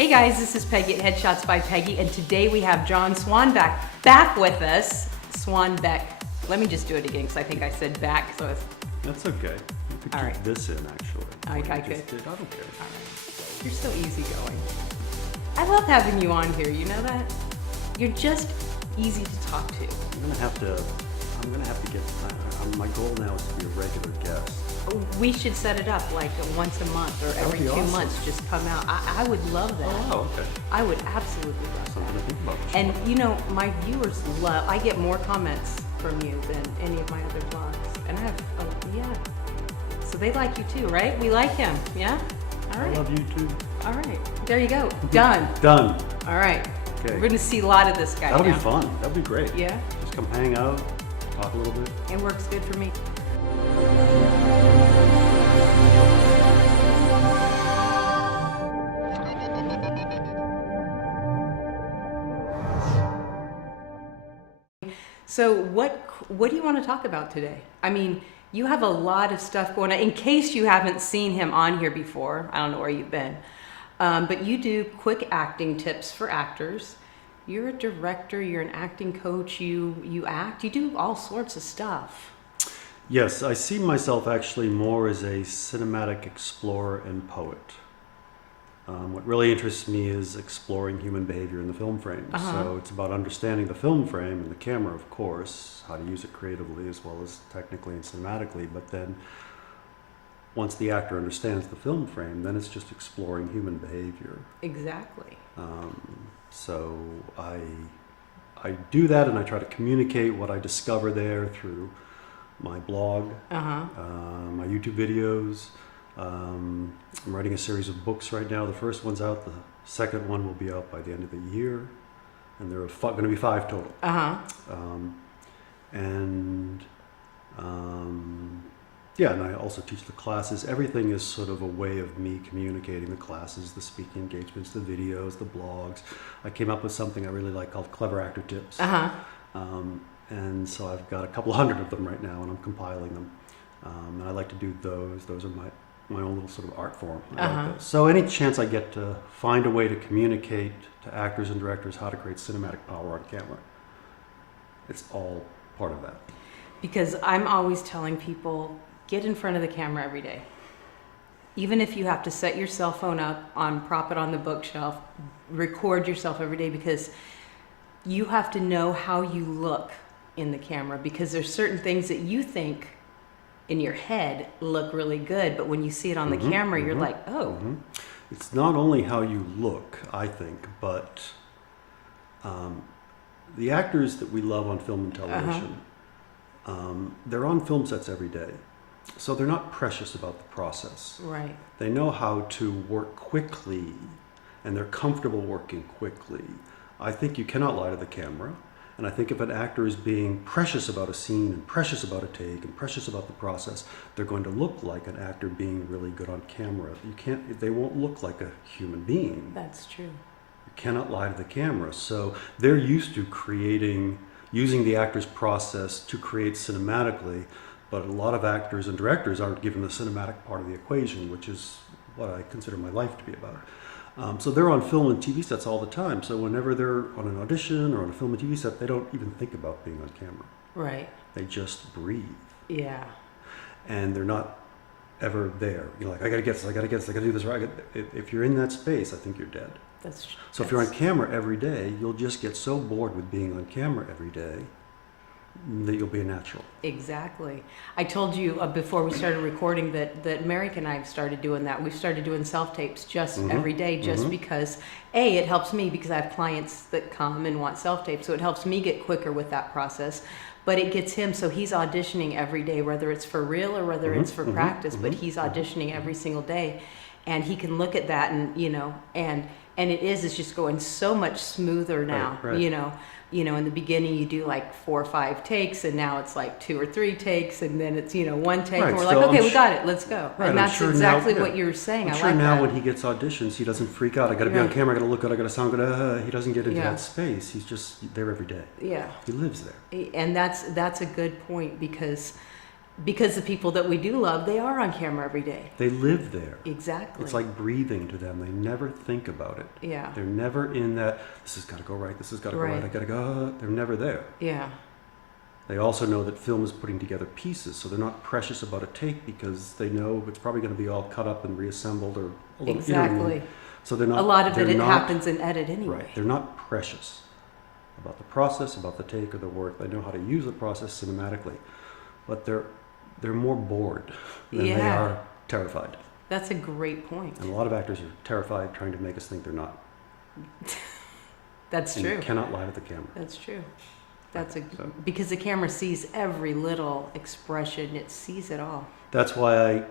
Hey guys, this is Peggy at Headshots by Peggy, and today we have John Swanbeck back with us. Swanbeck. Let me just do it again because I think I said back, so it's... That's okay. You could All keep right. this in, actually. I What you could. just did. I don't care. All right. You're so easygoing. I love having you on here, you know that? You're just easy to talk to. I'm gonna have to get. My goal now is to be a regular guest. We should set it up like once a month or every be 2 awesome. months, just come out. I would love that. Oh, okay. I would absolutely love Something that. to think about. And you know, my viewers love, I get more comments from you than any of my other vlogs. And I have, yeah. So they like you too, right? We like him, yeah? All I right. love you too. All right. There you go. Done. Done. All right. Okay. We're going to see a lot of this guy That'll now. be fun. That'll be great. Yeah? Just come hang out, talk a little bit. It works good for me. So what do you want to talk about today? I mean, you have a lot of stuff going on. In case you haven't seen him on here before, I don't know where you've been, but you do quick acting tips for actors. You're a director, you're an acting coach, you act, you do all sorts of stuff. Yes, I see myself actually more as a cinematic explorer and poet. What really interests me is exploring human behavior in the film frame. So it's about understanding the film frame and the camera, of course, how to use it creatively as well as technically and cinematically. But then once the actor understands the film frame, then it's just exploring human behavior. Exactly. So I do that, and I try to communicate what I discover there through my blog, my YouTube videos. I'm writing a series of books right now. The first one's out. The second one will be out by the end of the year. And there are going to be 5 total. Yeah, and I also teach the classes. Everything is sort of a way of me communicating the classes, the speaking engagements, the videos, the blogs. I came up with something I really like called Clever Actor Tips. And so I've got a couple hundred of them right now, and I'm compiling them. And I like to do those. Those are my own little sort of art form. I like those. So any chance I get to find a way to communicate to actors and directors how to create cinematic power on camera, it's all part of that. Because I'm always telling people, get in front of the camera every day. Even if you have to set your cell phone up, prop it on the bookshelf, record yourself every day, because you have to know how you look in the camera, because there's certain things that you think in your head look really good, but when you see it on the camera, you're like, oh. It's not only how you look, I think, but the actors that we love on film and television, they're on film sets every day. So they're not precious about the process. Right. They know how to work quickly, and they're comfortable working quickly. I think you cannot lie to the camera. And I think if an actor is being precious about a scene and precious about a take and precious about the process, they're going to look like an actor being really good on camera. They won't look like a human being. That's true. You cannot lie to the camera. So they're used to using the actor's process to create cinematically, but a lot of actors and directors aren't given the cinematic part of the equation, which is what I consider my life to be about. So they're on film and TV sets all the time. So whenever they're on an audition or on a film and TV set, they don't even think about being on camera. Right. They just breathe. Yeah. And they're not ever there. You're like, I gotta get this, I gotta do this right. If you're in that space, I think you're dead. So if you're on camera every day, you'll just get so bored with being on camera every day that you'll be a natural. Exactly. I told you before we started recording that Merrick and I have started doing that. We've started doing self-tapes just every day, just because, A, it helps me because I have clients that come and want self-tapes, so it helps me get quicker with that process. But it gets him, so he's auditioning every day, whether it's for real or whether it's for practice, but he's auditioning every single day. And he can look at that and, and it's just going so much smoother now, Right. In the beginning you do like 4 or 5 takes, and now it's like 2 or 3 takes, and then it's 1 take, and we're like, okay, we got it, let's go. Right, and that's exactly what you're saying. I'm sure now when he gets auditions, he doesn't freak out. I got to be on camera. I got to look good. I got to sound good. He doesn't get into that space. He's just there every day. Yeah. He lives there. And that's a good point, because Because the people that we do love, they are on camera every day. They live there. Exactly. It's like breathing to them. They never think about it. Yeah. They're never in that, this has got to go right, this has got to go right, I got to go. They're never there. Yeah. They also know that film is putting together pieces, so they're not precious about a take because they know it's probably going to be all cut up and reassembled or a little. Exactly. You know what I mean? So they're not. A lot of it not, happens in edit anyway. Right. They're not precious about the process, about the take or the work. They know how to use the process cinematically, but they're more bored than they are terrified. That's a great point. And a lot of actors are terrified, trying to make us think they're not. That's and true. You cannot lie to the camera. That's true. Because the camera sees every little expression. It sees it all. That's why I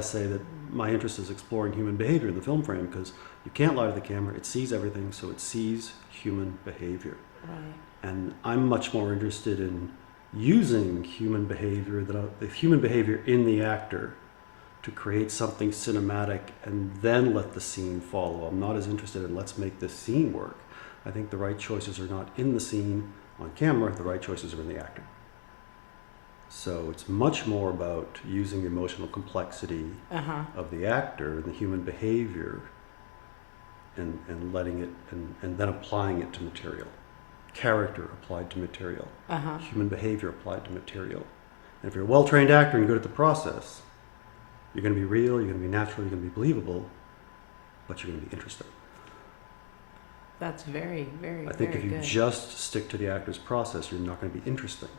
say that my interest is exploring human behavior in the film frame, because you can't lie to the camera. It sees everything, so it sees human behavior. Right. And I'm much more interested in using human behavior, the human behavior in the actor, to create something cinematic and then let the scene follow. I'm not as interested in let's make this scene work. I think the right choices are not in the scene on camera, the right choices are in the actor. So it's much more about using the emotional complexity of the actor and the human behavior and letting it, and then applying it to material. Character applied to material. Human behavior applied to material. And if you're a well-trained actor and good at the process, you're going to be real, you're going to be natural, you're going to be believable, but you're going to be interesting. That's very, very, I think very if you good. just stick to the actor's process, you're not going to be interesting.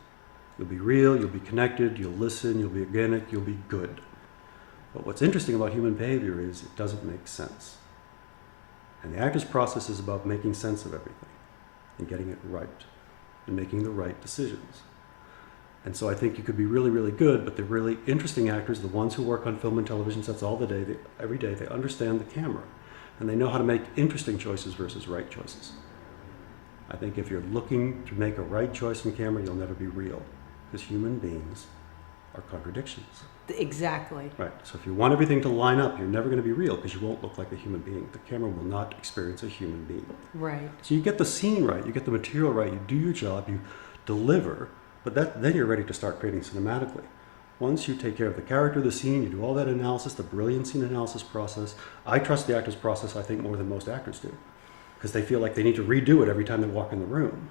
You'll be real, you'll be connected, you'll listen, you'll be organic, you'll be good. But what's interesting about human behavior is it doesn't make sense. And the actor's process is about making sense of everything and getting it right and making the right decisions. And so I think you could be really, really good, but the really interesting actors, the ones who work on film and television sets all the day, every day, they understand the camera. And they know how to make interesting choices versus right choices. I think if you're looking to make a right choice in camera, you'll never be real. Because human beings are contradictions. Exactly. Right. So if you want everything to line up, you're never going to be real because you won't look like a human being. The camera will not experience a human being. Right. So you get the scene right, you get the material right, you do your job, you deliver, but then you're ready to start creating cinematically. Once you take care of the character, the scene, you do all that analysis, the brilliant scene analysis process. I trust the actor's process, I think, more than most actors do, because they feel like they need to redo it every time they walk in the room.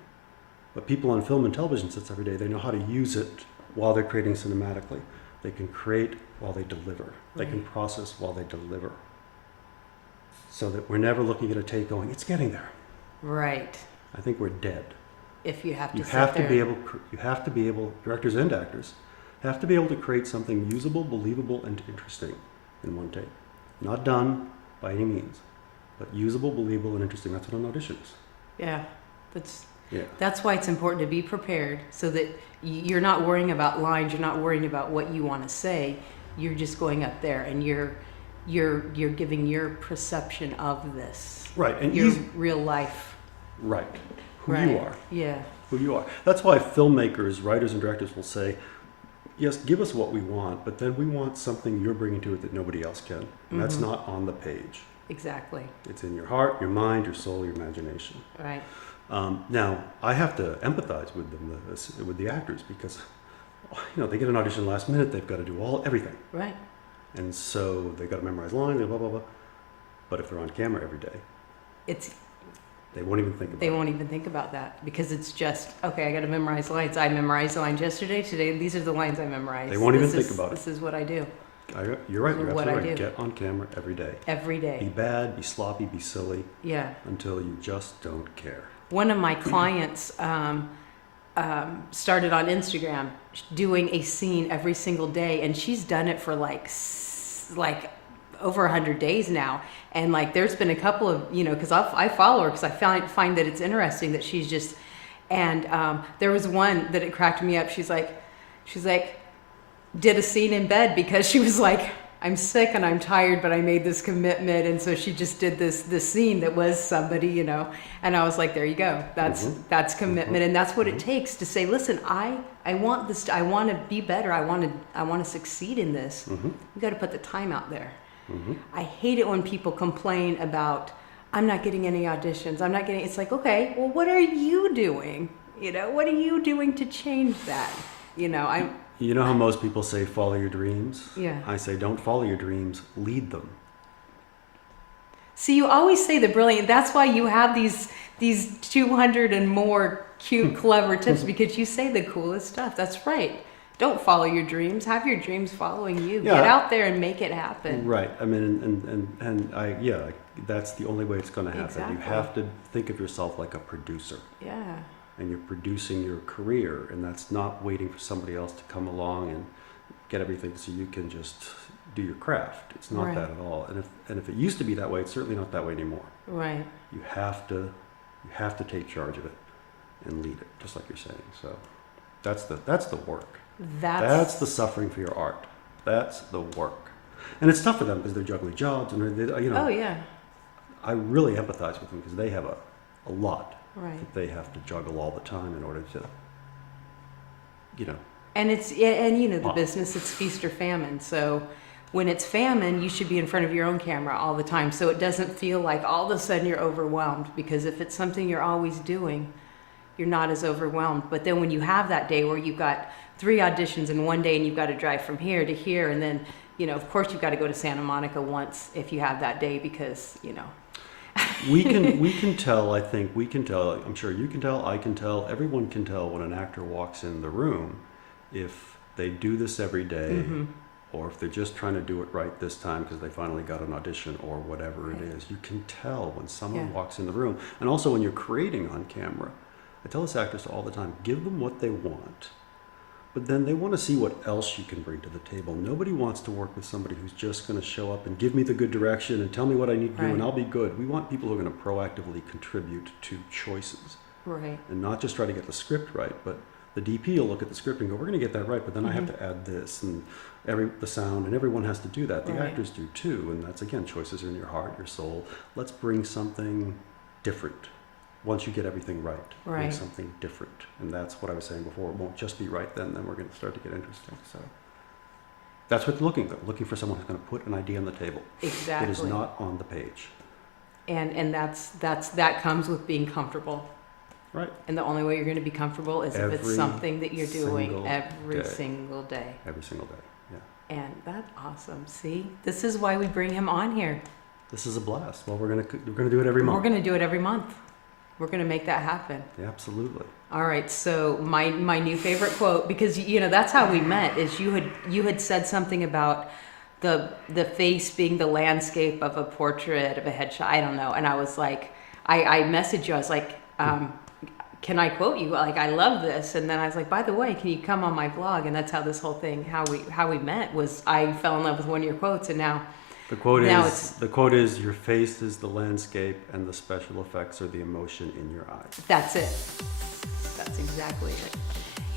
But people on film and television sets every day, they know how to use it while they're creating cinematically. They can create while they deliver. They can process while they deliver. So that we're never looking at a take going, it's getting there. Right. I think we're dead. If you have to You sit have to there. be able, directors and actors, have to be able to create something usable, believable, and interesting in one take. Not done by any means, but usable, believable, and interesting. That's what an audition is. Yeah. Yeah. That's why it's important to be prepared, so that you're not worrying about lines, you're not worrying about what you want to say. You're just going up there and you're giving your perception of this. Right. And your real life. Right. Who Right. you are. Yeah. Who you are. That's why filmmakers, writers, and directors will say, yes, give us what we want, but then we want something you're bringing to it that nobody else can. And that's not on the page. Exactly. It's in your heart, your mind, your soul, your imagination. Right. Now, I have to empathize with them, with the actors, because they get an audition last minute, they've got to do everything. Right. And so they've got to memorize lines, blah, blah, blah. But if they're on camera every day, they won't even think about it. They won't even think about that, because it's just, okay, I got to memorize lines. I memorized the lines yesterday. Today, these are the lines I memorized. They won't even think about it. This is what I do. You're right. You're What absolutely I right. do. Get on camera every day. Every Be day. bad, be sloppy, be silly, Yeah. until you just don't care. One of my clients started on Instagram doing a scene every single day, and she's done it for like over 100 days now. And like, there's been a couple of, because I follow her because I find that it's interesting that she's just, and there was one that it cracked me up. She's like, did a scene in bed because she was like, I'm sick and I'm tired, but I made this commitment. And so she just did this scene that was somebody, and I was like, there you go. That's commitment. And that's what it takes to say, listen, I want this, I want to be better. I want to succeed in this. You got to put the time out there. I hate it when people complain about, I'm not getting any auditions. It's like, okay, well, what are you doing? What are you doing to change that? You know, I'm. You know how most people say follow your dreams? Yeah. I say don't follow your dreams, lead them. See, you always say the brilliant. That's why you have these 200 and more cute, clever tips, because you say the coolest stuff. That's right. Don't follow your dreams. Have your dreams following you. Yeah. Get out there and make it happen. Right. I mean, that's the only way it's going to happen. Exactly. You have to think of yourself like a producer. Yeah. And you're producing your career, and that's not waiting for somebody else to come along and get everything so you can just do your craft. It's not Right. that at all. And if it used to be that way, it's certainly not that way anymore. Right. You have to take charge of it and lead it, just like you're saying. So that's the work. That's the suffering for your art. That's the work. And it's tough for them because they're juggling jobs and they, you know. Oh yeah. I really empathize with them because they have a lot Right. that they have to juggle all the time in order to, you know. And you know the Wow. business, it's feast or famine. So when it's famine, you should be in front of your own camera all the time, so it doesn't feel like all of a sudden you're overwhelmed. Because if it's something you're always doing, you're not as overwhelmed. But then when you have that day where you've got 3 auditions in one day and you've got to drive from here to here, and then, you know, of course you've got to go to Santa Monica once if you have that day, because, you know. we can tell, I think we can tell, I'm sure you can tell, I can tell, everyone can tell when an actor walks in the room if they do this every day, Mm-hmm. or if they're just trying to do it right this time because they finally got an audition or whatever it is. You can tell when someone Yeah. walks in the room. And also when you're creating on camera. I tell this actors all the time, give them what they want, but then they want to see what else you can bring to the table. Nobody wants to work with somebody who's just going to show up and give me the good direction and tell me what I need to do and Right. I'll be good. We want people who are going to proactively contribute to choices Right. and not just try to get the script right, but the DP will look at the script and go, we're going to get that right, but then I have Mhm. to add this and the sound, and everyone has to do that. The Right. actors do too, and that's, again, choices in your heart, your soul. Let's bring something different. Once you get everything right, bring Right. something different. And that's what I was saying before. It won't just be right then we're going to start to get interesting. So that's what they're looking for someone who's going to put an idea on the table. Exactly. It is not on the page. And that comes with being comfortable. Right. And the only way you're going to be comfortable is if it's Every something that you're doing single every day. single day. Every single day. Yeah. And that's awesome. See, this is why we bring him on here. This is a blast. Well, we're gonna do it every month. We're going to do it every month. We're going to make that happen. Yeah, absolutely. All right. So my new favorite quote, because you know that's how we met, is you had said something about the face being the landscape of a portrait of a headshot. I don't know. And I was like, I messaged you. I was like, can I quote you? Like, I love this. And then I was like, by the way, can you come on my vlog? And that's how this whole thing, how we met, was I fell in love with one of your quotes, and now The quote Now is your face is the landscape and the special effects are the emotion in your eyes. that's it. That's exactly it.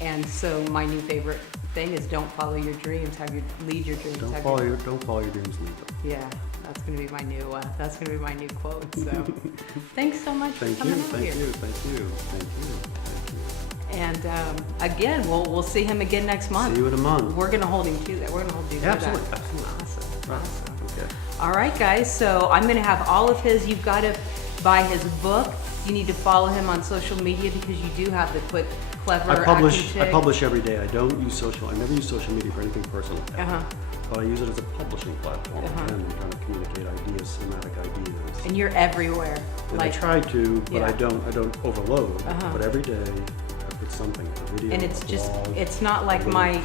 And so my new favorite thing is don't follow your dreams, lead your dreams. Don't follow your dreams, lead them. Yeah, that's gonna be my new quote. So thanks so much for coming out here. Thank you. And again, we'll see him again next month. See you in a month. We're gonna hold him to that. We're gonna hold you to Yeah, that. absolutely. Awesome. Right. Awesome. Okay. All right, guys. So I'm gonna have all of his. You've got to buy his book. You need to follow him on social media because you do have the quick, clever I publish acting every day. I never use social media for anything personal. ever. Uh-huh. But I use it as a publishing platform. Uh-huh. Again, I'm trying to communicate ideas, cinematic ideas. And you're everywhere. And I try to, but Yeah. I don't overload. Uh-huh. But every day I put something, a video, And it's a just, blog, it's not like a my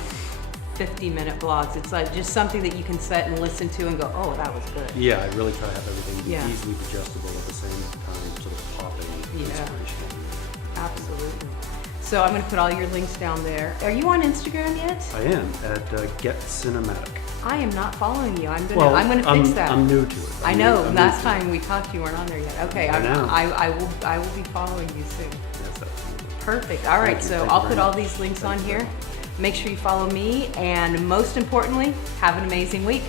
50-minute vlogs. It's like just something that you can set and listen to and go, oh, that was good. Yeah, I really try to have everything Yeah. easily digestible at the same time, sort of popping, Yeah. inspirational. Absolutely. So I'm going to put all your links down there. Are you on Instagram yet? I am at Get Cinematic. I am not following you. I'm gonna fix that. I'm new to it. I know. Last time we talked, you weren't on there yet. Okay, I know. I will be following you soon. Yes, absolutely. Perfect. All right. Thank you. So Thank you I'll very put all much. these links on Thank you. here. Make sure you follow me, and most importantly, have an amazing week.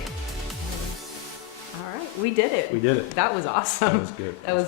All right, we did it. We did it. That was awesome. That was good. That was